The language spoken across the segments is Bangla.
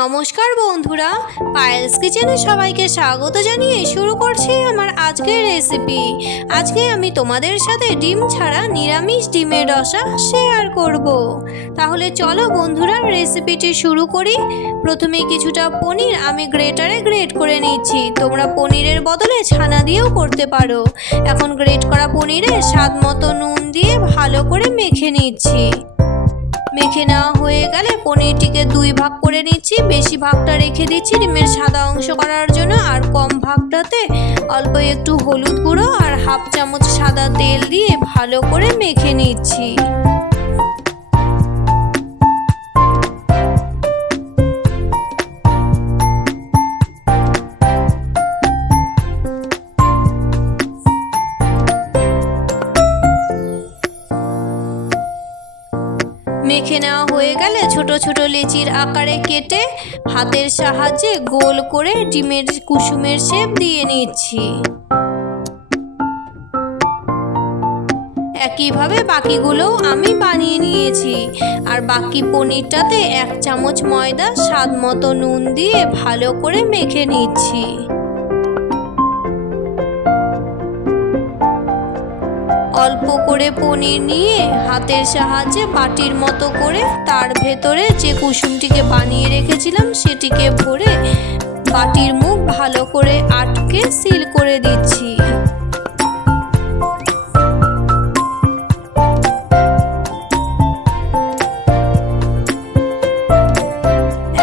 নমস্কার বন্ধুরা, পায়েলস কিচেনে সবাইকে স্বাগত জানিয়ে শুরু করছি আমার আজকের রেসিপি। আজকে আমি তোমাদের সাথে ডিম ছাড়া নিরামিষ ডিমের রসা শেয়ার করব। তাহলে চলো বন্ধুরা রেসিপিটি শুরু করি। প্রথমে কিছুটা পনির আমি গ্রেটারে গ্রেট করে নিচ্ছি। তোমরা পনিরের বদলে ছানা দিয়েও করতে পারো। এখন গ্রেট করা পনিরে স্বাদ মতো নুন দিয়ে ভালো করে মেখে নিচ্ছি। মেখে নেওয়া হয়ে গেলে পনিরটিকে দুই ভাগ করে নিচ্ছি। বেশি ভাগটা রেখে দিচ্ছি ডিমের সাদা অংশ করার জন্য, আর কম ভাগটাতে অল্প একটু হলুদ গুঁড়ো আর হাফ চামচ সাদা তেল দিয়ে ভালো করে মেখে নিচ্ছি। মেখে নেওয়া হয়ে গেলে ছোট ছোট লেচির আকারে কেটে হাতের সাহায্যে গোল করে ডিমের কুসুমের শেপ দিয়ে নিচ্ছি। একইভাবে বাকিগুলোও আমি বানিয়ে নিয়েছি। আর বাকি পনিরটাতে 1 চামচ ময়দা স্বাদ মতো নুন দিয়ে ভালো করে মেখে নিচ্ছি। অল্প করে পনির নিয়ে হাতের সাহায্যে বাটির মতো করে তার ভেতরে যে কুসুমটিকে বানিয়ে রেখেছিলাম সেটিকে ভরে বাটির মুখ ভালো করে আটকে সিল করে দিচ্ছি।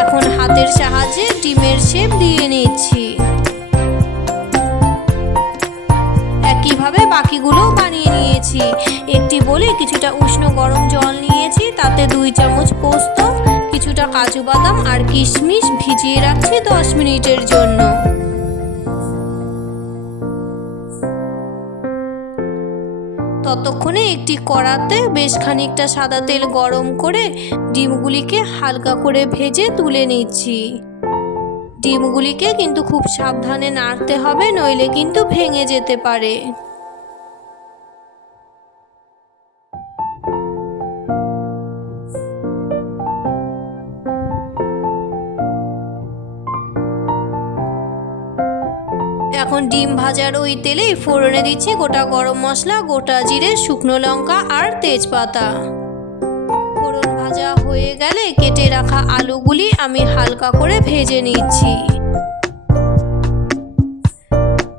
এখন হাতের সাহায্যে ডিমের শেপ দিয়ে নিচ্ছি। একইভাবে বাকিগুলো বানিয়ে নিয়েছি। একটি বলে কিছুটা উষ্ণ গরম জল নিয়েছি, তাতে 2 চামচ পোস্ত, কিছুটা কাজু বাদাম আর কিশমিশ ভিজিয়ে রাখছি 10 মিনিটের জন্য। ততক্ষণে একটি কড়াতে বেশ খানিকটা সাদা তেল গরম করে ডিমগুলিকে হালকা করে ভেজে তুলে নিচ্ছি। ডিমগুলিকে কিন্তু খুব সাবধানে নাড়তে হবে, নইলে কিন্তু ভেঙে যেতে পারে। এখন ডিম ভাজার ওই তেলেই ফোড়নে দিচ্ছি গোটা গরম মশলা, গোটা জিরে, শুকনো লঙ্কা আর তেজপাতা। ফোড়ন ভাজা হয়ে গেলে কেটে রাখা আলুগুলি আমি হালকা করে ভেজে নিচ্ছি।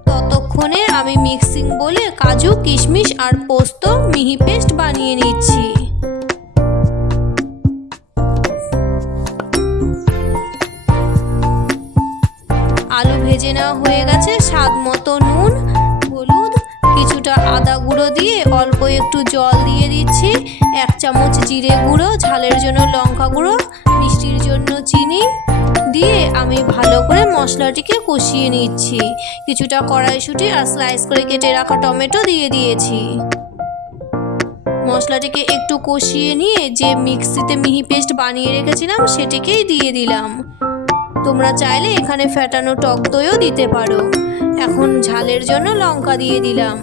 ততক্ষণে আমি মিক্সিং বলে কাজু, কিশমিশ আর পোস্ত মিহি পেস্ট বানিয়ে নিচ্ছি। আলু ভেজে নেওয়া হয়ে গেছে। স্বাদ মতো নুন, হলুদ, কিছুটা আদা গুঁড়ো দিয়ে অল্প একটু জল দিয়ে দিচ্ছি। 1 চামচ জিরে গুঁড়ো, ঝালের জন্য লঙ্কা গুঁড়ো, মিষ্টির জন্য চিনি দিয়ে আমি ভালো করে মশলাটিকে কষিয়ে নিচ্ছি। কিছুটা কড়াইশুঁটি আর স্লাইস করে কেটে রাখা টমেটো দিয়ে দিয়েছি। মশলাটিকে একটু কষিয়ে নিয়ে যে মিক্সিতে মিহি পেস্ট বানিয়ে রেখেছিলাম সেটিকেই দিয়ে দিলাম। তোমরা চাইলে এখানে ফেটানো টক দইও দিতে পারো। এখন ঝালের জন্য লঙ্কা দিয়ে দিলাম।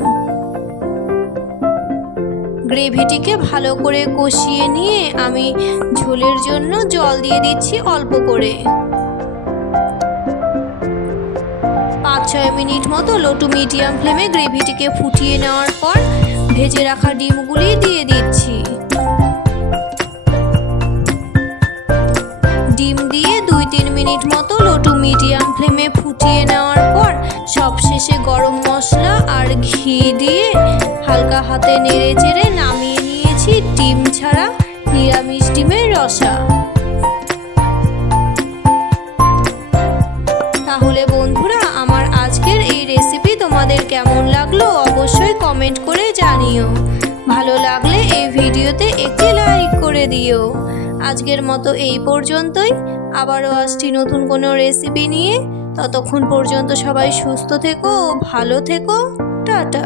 গ্রেভিটিকে ভালো করে কষিয়ে নিয়ে আমি ঝোলের জন্য জল দিয়ে দিচ্ছি অল্প করে। 5-6 মিনিট মতো লো টু মিডিয়াম ফ্লেমে গ্রেভিটিকে ফুটিয়ে নেওয়ার পর ভেজে রাখা ডিমগুলি দিয়ে দিচ্ছি। ডিম দিয়ে 2-3 মিনিট মতো লো টু মিডিয়াম ফ্লেমে ফুটিয়ে নেওয়ার পর সবশেষে গরম মশলা আর ঘি দিয়ে হালকা হাতে নেড়ে চেড়ে নামিয়ে নিয়েছি ডিম ছাড়া নিরামিষ ডিমের রসা। তাহলে বন্ধুরা আমার আজকের এই রেসিপি তোমাদের কেমন লাগলো অবশ্যই কমেন্ট করে জানিও। ভালো লাগলে এই ভিডিওতে একটি লাইক করে দিও। আজকের মতো এই পর্যন্তই। আবারও আসছি নতুন কোনো রেসিপি নিয়ে। ততক্ষণ পর্যন্ত সবাই সুস্থ থেকো, ভালো থেকো, টাটা।